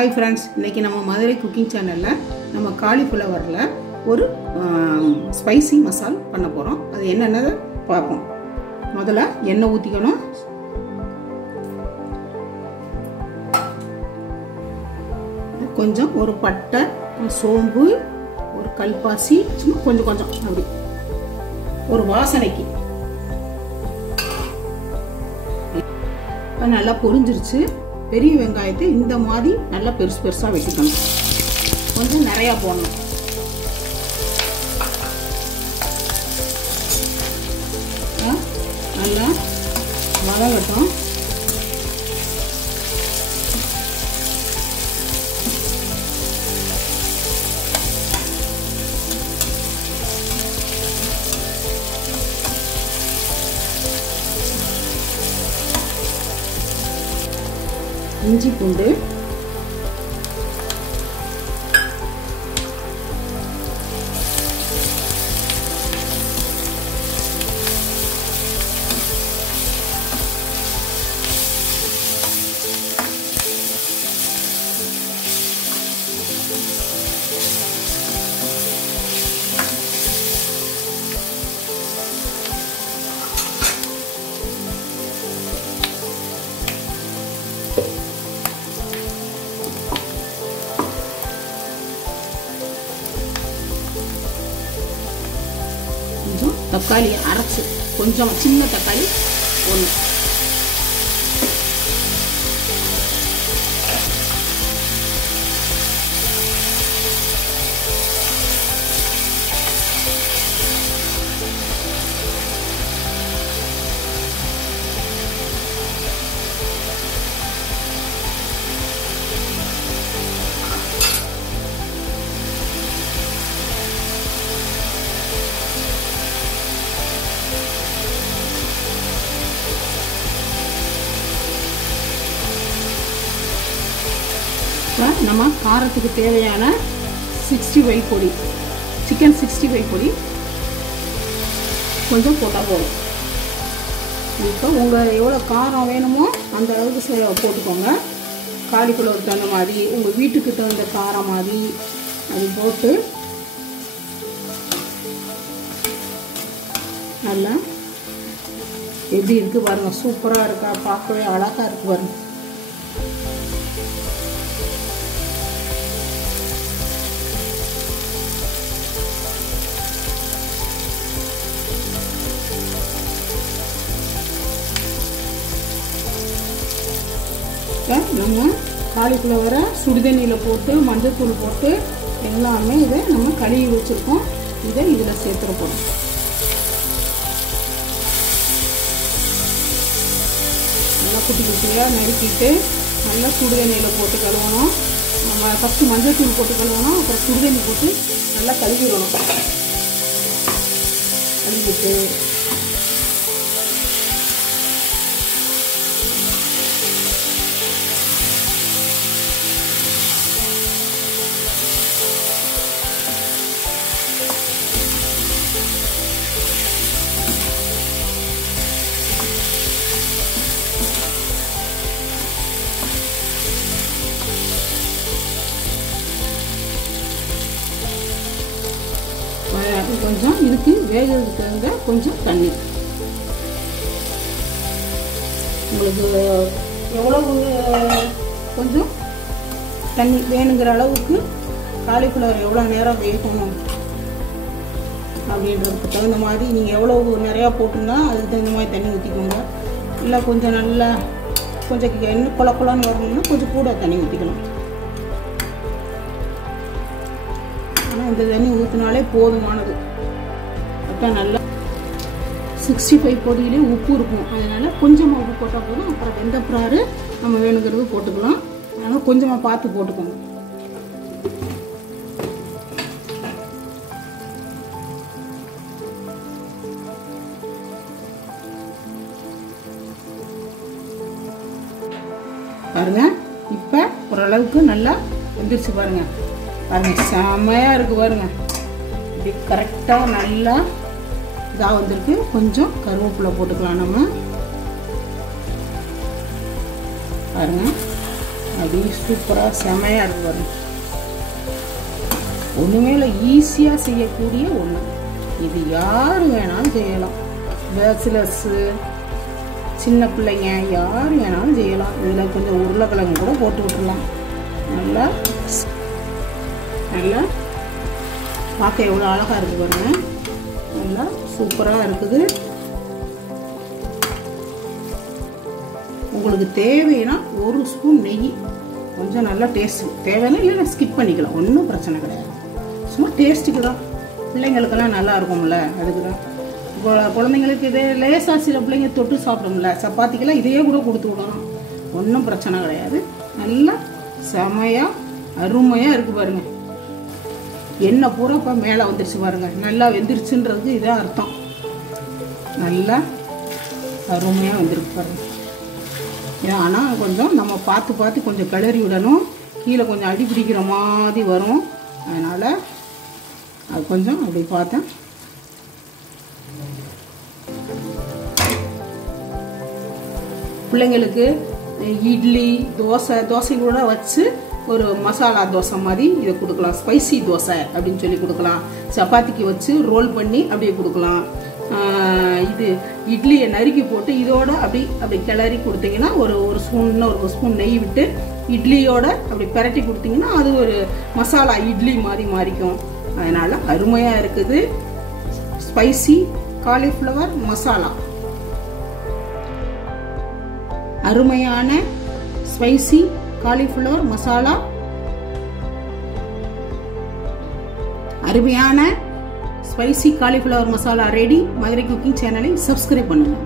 Hi friends, இன்றைக்கி நம்ம Madurai cooking சேனலில் நம்ம காலிஃப்ளவரில் ஒரு ஸ்பைசி மசால் பண்ண போகிறோம். அது என்னென்னதை பார்ப்போம். முதல்ல எண்ணெய் ஊற்றிக்கணும். கொஞ்சம் ஒரு பட்டை, சோம்பு, ஒரு கல்பாசி, சும்மா கொஞ்சம் கொஞ்சம் அப்படி ஒரு வாசனைக்கு. நல்லா பொரிஞ்சிருச்சு. பெரிய வெங்காயத்தை இந்த மாதிரி நல்லா பெருசு பெருசாக வெட்டிக்கணும். கொஞ்சம் நிறையா போடணும். நல்லா வதங்கட்டும். இஞ்சி பூண்டு, தக்காளி அரைச்சு, கொஞ்சம் சின்ன தக்காளி ஒன்று, நம்ம காரத்துக்கு தேவையான 65 பொடி, சிக்கன் 65 பொடி கொஞ்சம் போட்டால் போதும். இப்போ உங்கள் எவ்வளோ காரம் வேணுமோ அந்த அளவுக்கு போட்டுக்கோங்க. காலிஃப்ளவர் தகுந்த மாதிரி, உங்கள் வீட்டுக்கு தகுந்த காரம் மாதிரி அது போட்டு நல்லா எப்படி இருக்குது பாருங்கள். சூப்பராக இருக்கா, பார்க்கவே அழகாக இருக்குது பாருங்கள். நம்ம காலிஃப்ளவரை சுடுதண்ணியில் போட்டு மஞ்சள்தூள் போட்டு எல்லாமே இதை நம்ம கழுவி வச்சுருக்கோம். இதை இதில் சேர்த்துட போகிறோம். நல்லா குட்டி குட்டியாக நறுக்கிட்டு நல்லா சுடுதண்ணியில் போட்டு கழுவணும். நம்ம ஃபஸ்ட்டு மஞ்சள்தூள் போட்டு கழுவணும், அப்புறம் சுடுதண்ணி போட்டு நல்லா கழுவிடணும். கழுவிட்டு கொஞ்சம் இதுக்கு வேகிறதுக்கு தகுந்த கொஞ்சம் தண்ணி, உங்களுக்கு எவ்வளவு கொஞ்சம் தண்ணி வேணுங்கிற அளவுக்கு, காலிஃப்ளவர் எவ்வளோ நேரம் வேகணும் அப்படின்றதுக்கு தகுந்த மாதிரி நீங்கள் எவ்வளவு நிறையா போட்டுன்னா அதுக்கு தகுந்த மாதிரி தண்ணி ஊற்றிக்கோங்க. இல்லை கொஞ்சம் நல்லா கொஞ்சம் என்ன கொல கொலன்னு வரணும்னா கொஞ்சம் கூட தண்ணி ஊற்றிக்கணும். ஆனால் இந்த தண்ணி ஊற்றினாலே போதுமானது. அப்போ நல்லா 65 பொடியிலே உப்பு இருக்கும், அதனால் கொஞ்சமாக உப்பு போட்டால் போதும். அப்புறம் வெந்த பிறாரு நம்ம வேணுங்கிறது போட்டுக்கலாம். அதனால் கொஞ்சமாக பார்த்து போட்டுக்கோங்க. பாருங்க, இப்போ ஓரளவுக்கு நல்லா வெந்துருச்சு பாருங்க. பாருங்க, செம்மையாக இருக்குது பாருங்க. இப்படி கரெக்டாக நல்லா இதாக வந்திருக்கு. கொஞ்சம் கருவேப்பிலை போட்டுக்கலாம் நம்ம. பாருங்க, அப்படி சூப்பராக செமையாக இருக்கு பாருங்க. ஒன்றுமே இல்லை, ஈஸியாக செய்யக்கூடிய ஒன்று. இது யார் வேணாலும் செய்யலாம். பேச்சுலர்ஸு, சின்ன பிள்ளைங்க யார் வேணாலும் செய்யலாம். இதில் கொஞ்சம் உருளைக்கிழங்கு கூட போட்டு விட்டுடலாம். நல்லா நல்லா பார்க்க எவ்வளோ அழகாக இருக்குது பாருங்க. நல்லா சூப்பராக இருக்குது. உங்களுக்கு தேவைன்னா ஒரு ஸ்பூன் நெய், கொஞ்சம் நல்லா டேஸ்ட் தேவைன்னா இல்லை ஸ்கிப் பண்ணிக்கலாம், ஒன்றும் பிரச்சனை கிடையாது. சும்மா டேஸ்ட்டுக்கு தான், பிள்ளைங்களுக்கெல்லாம் நல்லா இருக்கும்ல, அதுக்கு தான். குழந்தைங்களுக்கு இதே லேசாக சில பிள்ளைங்க தொட்டு சாப்பிடும்ல, சப்பாத்திக்கெல்லாம் இதையே கூட கொடுத்து விடணும், ஒன்றும் பிரச்சனை கிடையாது. நல்லா செமையாக அருமையாக இருக்குது பாருங்கள். எண்ணெய் பூரா இப்போ மேலே வந்துருச்சு பாருங்கள். நல்லா வெந்துருச்சுன்றதுக்கு இதான் அர்த்தம். நல்லா அருமையாக வந்துருக்கு பாருங்கள். ஆனால் கொஞ்சம் நம்ம பார்த்து பார்த்து கொஞ்சம் கிளறி விடணும், கீழே கொஞ்சம் அடி பிடிக்கிற மாதிரி வரும். அதனால் அது கொஞ்சம் அப்படி பார்த்தேன். பிள்ளைங்களுக்கு இட்லி தோசை கூட வச்சு ஒரு மசாலா தோசை மாதிரி இதை கொடுக்கலாம். ஸ்பைசி தோசை அப்படின்னு சொல்லி கொடுக்கலாம். சப்பாத்திக்கு வச்சு ரோல் பண்ணி அப்படியே கொடுக்கலாம். இது இட்லியை நறுக்கி போட்டு இதோட அப்படி கிளறி கொடுத்தீங்கன்னா ஒரு ஸ்பூன் நெய் விட்டு இட்லியோட அப்படி பிரட்டி கொடுத்தீங்கன்னா அது ஒரு மசாலா இட்லி மாதிரி மாறிக்கும். அதனால அருமையாக இருக்குது ஸ்பைசி காலிஃப்ளவர் மசாலா. அருமையான ஸ்பைசி காலிஃப்ளவர் மசாலா, அருமையான spicy cauliflower masala ready. Madurai cooking சேனலை சப்ஸ்கிரைப் பண்ணுங்க.